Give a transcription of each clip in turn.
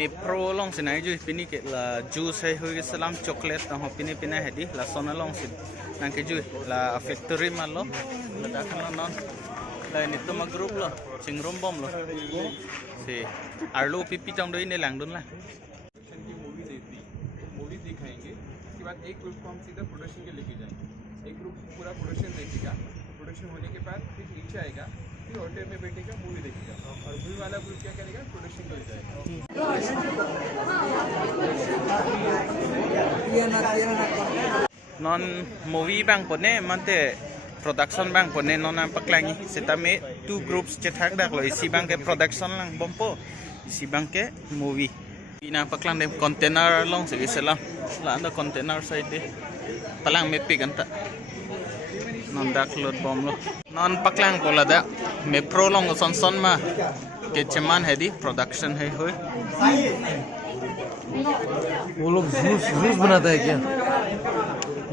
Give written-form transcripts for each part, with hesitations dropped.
mapro long sin ai ju pini ke la juice hai hui salam chocolate na ho pini pina hedi la sona long sin nang ke ju la factory ma lo la da khan non la ni to ma group lo chingrom bom lo si arlo pipi trong doi ne lang dun la movies दिखाएंगे उसके बाद एक group को हम सीधा production के लेके जाएंगे एक ग्रुप पूरा प्रोडक्शन देखेगा प्रोडक्शन होने के बाद फिर नीचे आएगा फिर होटल में बैठेगा मूवी देखेगा और मूवी वाला ग्रुप क्या करेगा प्रोडक्शन के ले जाएगा non movie bang pone mante production bang pone non am paklangi setame two groups che thak dak lo isi bang ke production lang bompo isi bang ke movie ina paklang dem container long se isela la anda container side de palang me piganta non dak lot bom lo non paklang kola da me pro long son son ma ke cheman hedi production hai hoy वो लोग juice juice बनाता है क्या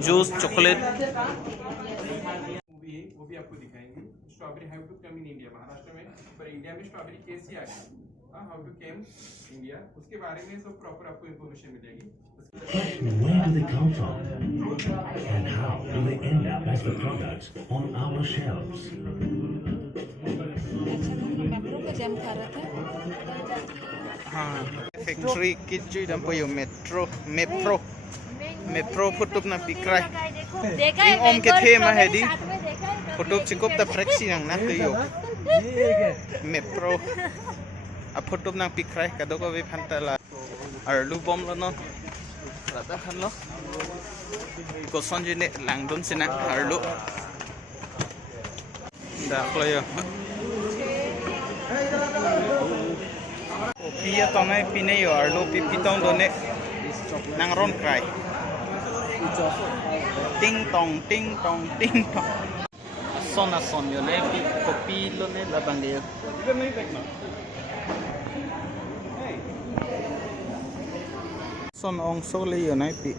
juice chocolate movie है वो भी आपको दिखाएंगे strawberry how to come in India Maharashtra में पर इंडिया में स्ट्रॉबेरी कैसे आ गई हाउ टू केम इंडिया उसके बारे में सब प्रॉपर आपको इंफॉर्मेशन मिलेगी Where do they come from? And how do they end up as the products on our shelves? हाँ फैक्ट्री की चीज हम पोयो मेट्रो फुटुप ना पिकराय इन ओम के थे मा है दी फुटुप चिकोप ता फ्रेक्सी नंग ना तो यो मेट्रो अब फुटुप ना पिकराय कदो को भी फंता ला arlu bom lo non rata khan lo ko sonji ne langdon sina arlu da kloyo pia tongai pine yo arlu pipitong done nang ron cry ting tong ting tong ting tong sona son yo ne pi kopi lo ne la bange yo son ong so le yo nai pi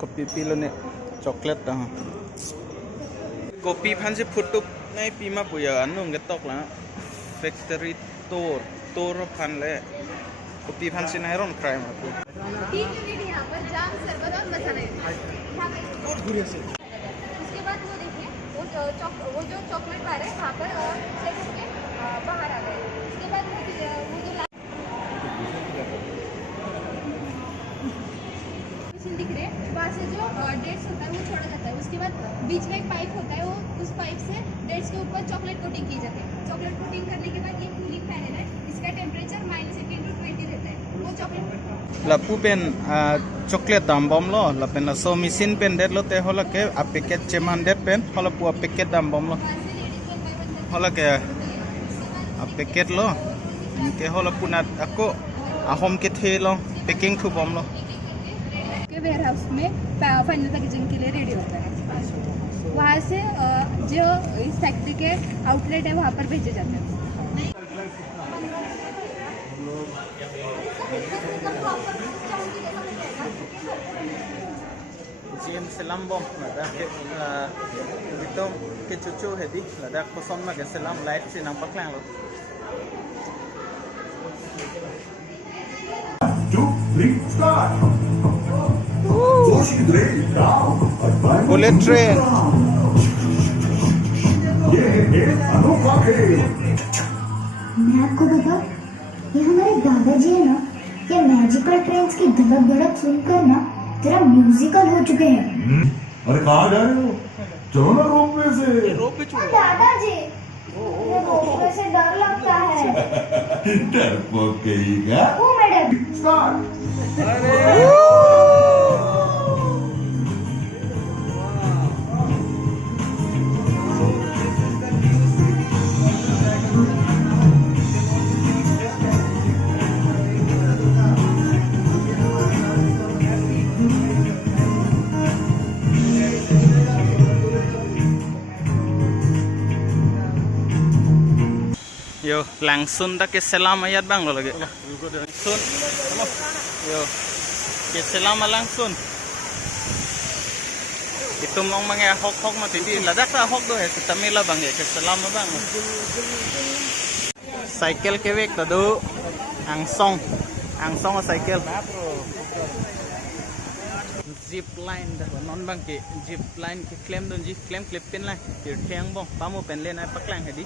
kopi pi lo ne chocolate da kopi phan se phutup nai pi ma pu ya anung ge tok la factory tour phan le kopi phan se nai ron cry ma pu 3 minute यहाँ पर जाम सरबत और मसाला बहुत बढ़िया से उसके बाद वो देखिए वो जो चॉकलेट बार है वहाँ पर सेट होके बाहर आ गए उसके बाद वो जो दिख रहे हैं वहाँ से जो डेट्स होता है वो छोड़ा जाता है उसके बाद बीच में एक पाइप होता है वो उस पाइप से डेट्स के ऊपर चॉकलेट कोटिंग की जाती है चॉकलेट कोटिंग करने के बाद ये कूलिंग पैनल है इसका टेम्परेचर -18 रहता है वो chocolate la pu pen chocolate dam bom lo la pen la so machine pen det lo te hola ke a packet cheman det pen hola pu a packet dam bom lo hola ke a packet lo ke hola puna ako a home ke the lo packing khu bom lo के ware house में final packaging के लिए ready होता है वहाँ से जो इस फैक्ट्री के आउटलेट है वहाँ पर भेजे जाते हैं Jim selam bom lada ke bitom ke cucu hedi lada koson ma ke selam light si nampak lang lo 2, 3, start! bullet train मैं आपको बताऊं ये हमारे दादाजी है ना ये मैजिकल ट्रेन्स की धड़क धड़क सुनकर ना तेरा म्यूजिकल हो चुके हैं अरे कहाँ जा रहे हो चलो ना रोपवे से दादाजी रोपवे से डर लगता है डरपोक कहिएगा ओ madam start yo langsung dah ke selam ayat bang lo lagi sun yo ke selam langsung itu mong mangi hok hok mati di ladak ta hok do hai tamila bang ke selam bang cycle ke wek tadu ang song cycle zip line dah non bang ke zip line keklem don keklem clip pin lai tir theng bong pamu pen lên ai pak lang hedi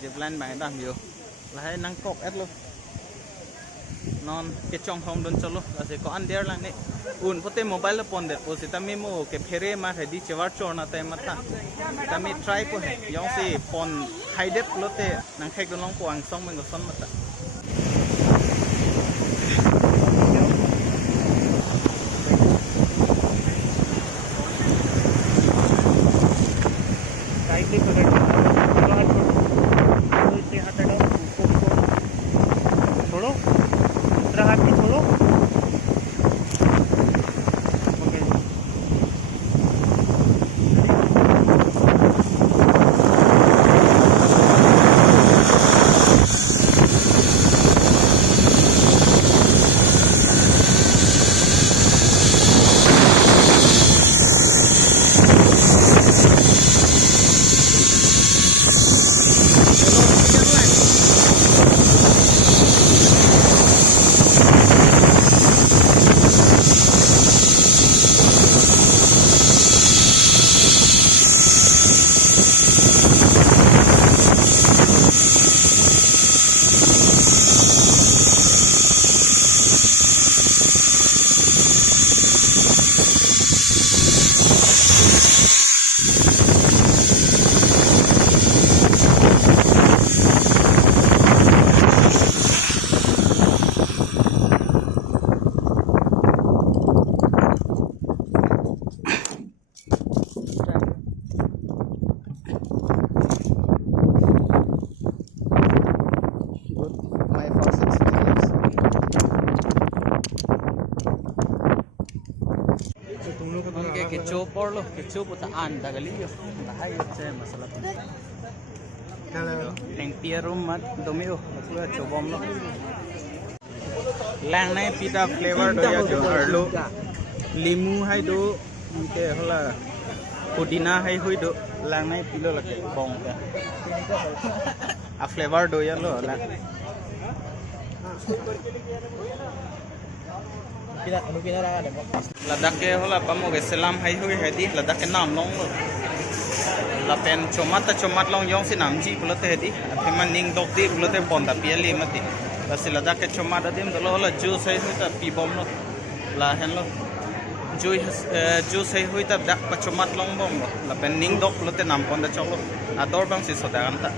zip line bang dah yo lai nang kok et lo non ke chong hong don chalo ase ko an der lang ne un pote mobile pon der o sita mi mo ke phere ma hedi chewar chorna tai mata tami try ko he yong si pon hide lote nang khek don long ko ang song meng son mata tightly पकड़ छोड़ो दूसरा हाथ भी छोड़ो के चो पड़ लो के चो पुता आन दगली यो hai che masala neng pia room mat domio pura chobom lo lang nai pita flavor do ya jo arlo limu hai do ke hola pudina hai hui do lang nai pilo la ke bong ka a flavor do ya lo la Ladakh ke hola pamo ke selam hai hui hedi Ladakh ke nam long lo la pen chomat long yong si nam ji pulote hedi atheman ning dok di pulote bonda piali mati la si Ladakh ke chomat adim dolo hola juice hai hui ta pi bom lo la hen lo juice hai hui ta dak pa chomat long bom lo la pen ning dok pulote nam bonda chok lo ador bang si soda anta